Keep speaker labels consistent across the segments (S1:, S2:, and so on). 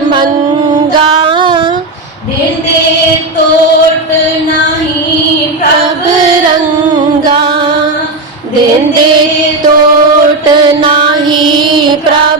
S1: मंगा। दे तोट नहीं प्रभ रंगा। दे तोट नहीं प्रभ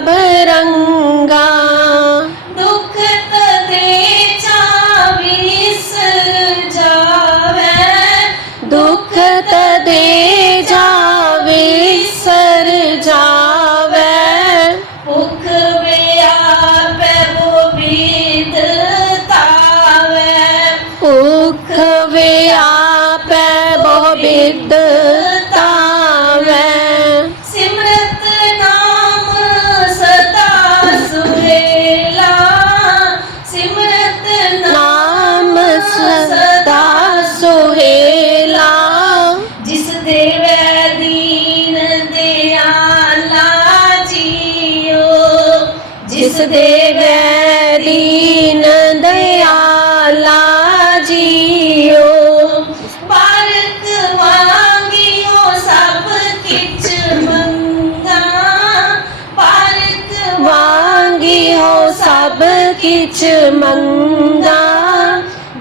S1: ਵਿੱਚ ਮੰਦਾ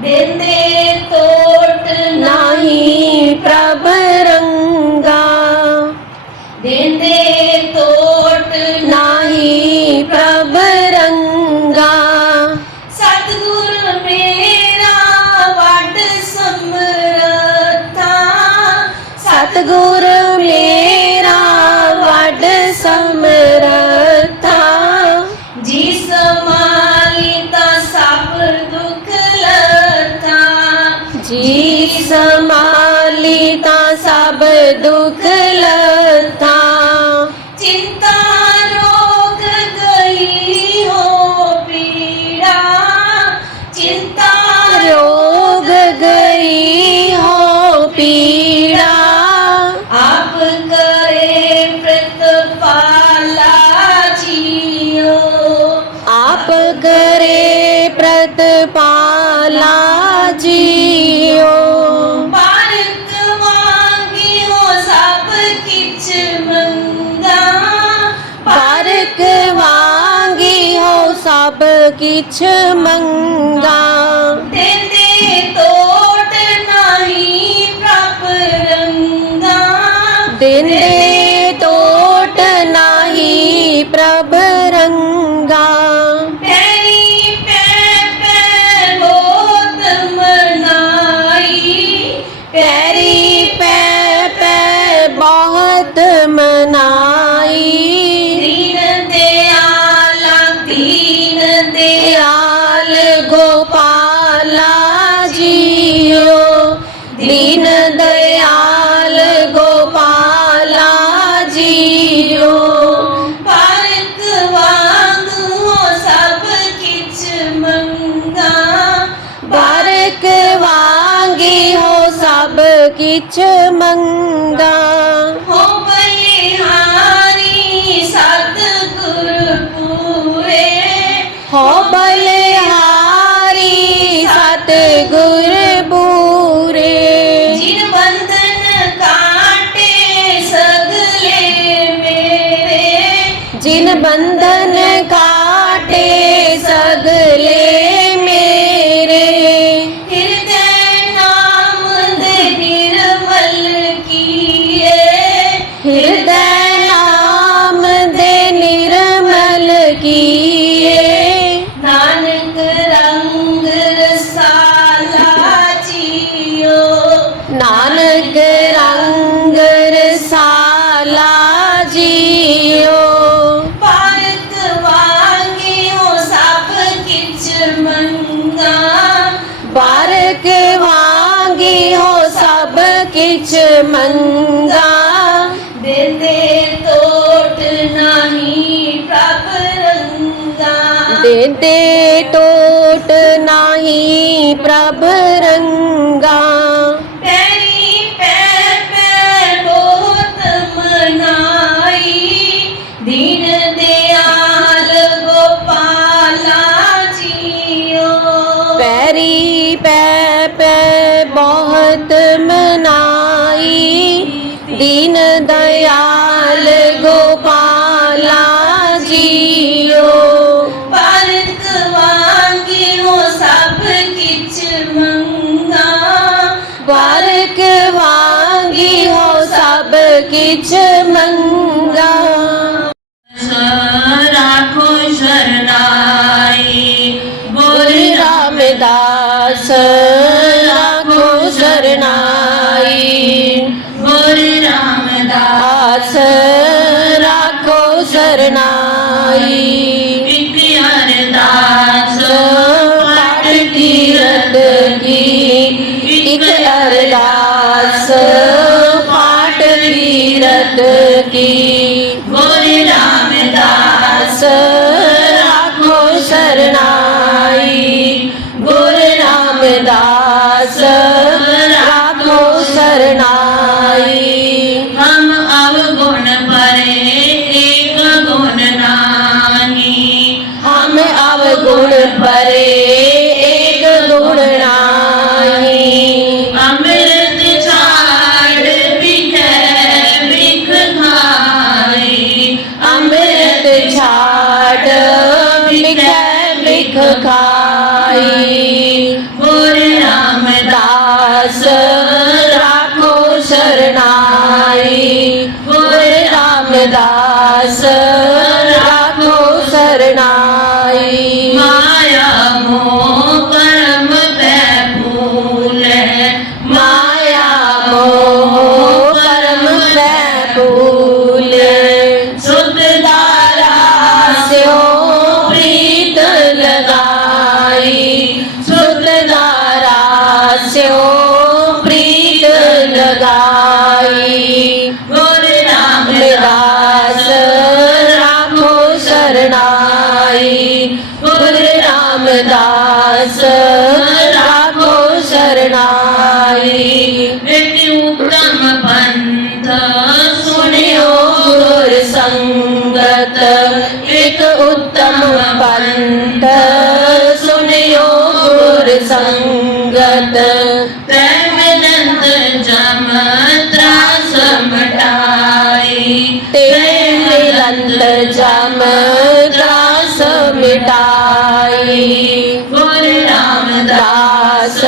S1: ਦਿੰਦੇ समालिता सब दुख ल किछ मंगा। तेने तोट नहीं प्रभ रंगा। देने तोट नहीं प्रभ ਵਿੱਚ ਮੰਗਾ ਹੋ ਬਲਿਹਾਰੀ ਸਤਿਗੁਰ ਪੂਰੇ ਹੋ ਬਲਿਹਾਰੀ ਸਤਿਗੁਰ ਪੂਰੇ ਜਿਨ ਬੰਧਨ ਕਾਟੇ ਸਗਲੇ ਮੇਰੇ। ਜਿਨ ਬੰਧਨ ਕਾਟੇ ਸਗਲੇ मंगा देते टोट नाही प्रभ रंगा। देते टोट नाही प्रभ रंगा। वांगी हो सब किच मंगा। राखो शरणाई बोल रामदास राखो शरणाई बोल रामदास। राखो शरणाई अरदास पाठ तीरथ की દાસ રાખો શરણાઈ ਗੁਰ ਰਾਮਦਾਸ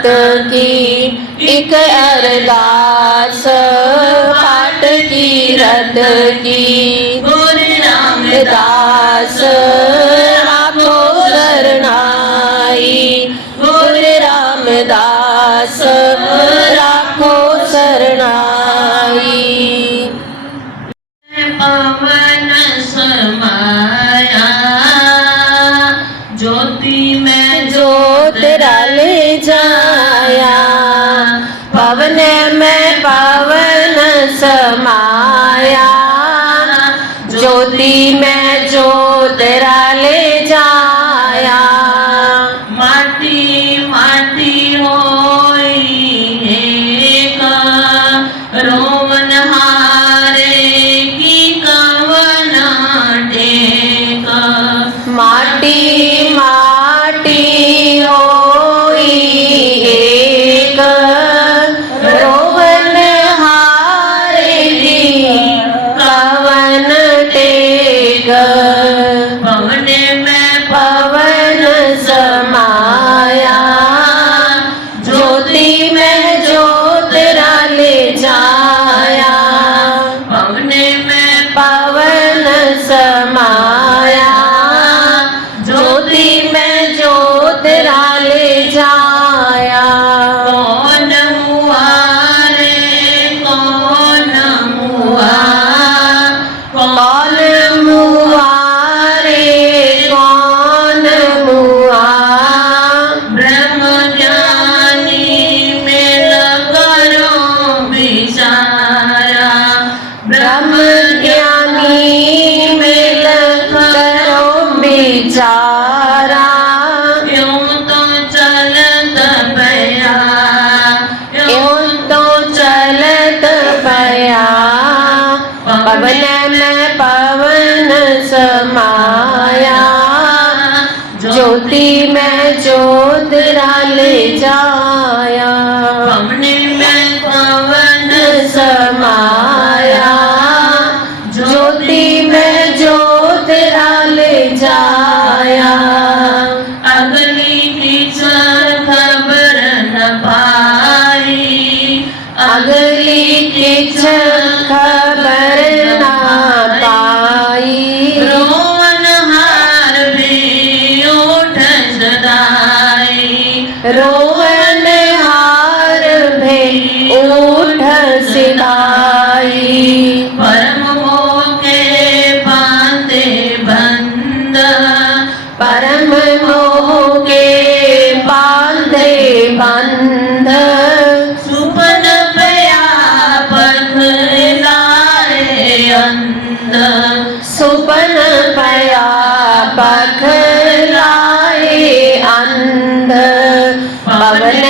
S1: ਸਤ ਕੀ? ਇਕ ਅਰਦਾਸ ਪਾਠ ਕੀ ਰਤ ਕੀ? ਗੁਰ ਨਾਮ ਦਾਸ मोती मैं चौधरा ले जाया। हमने मैं पवन समा पखराए अंध पवन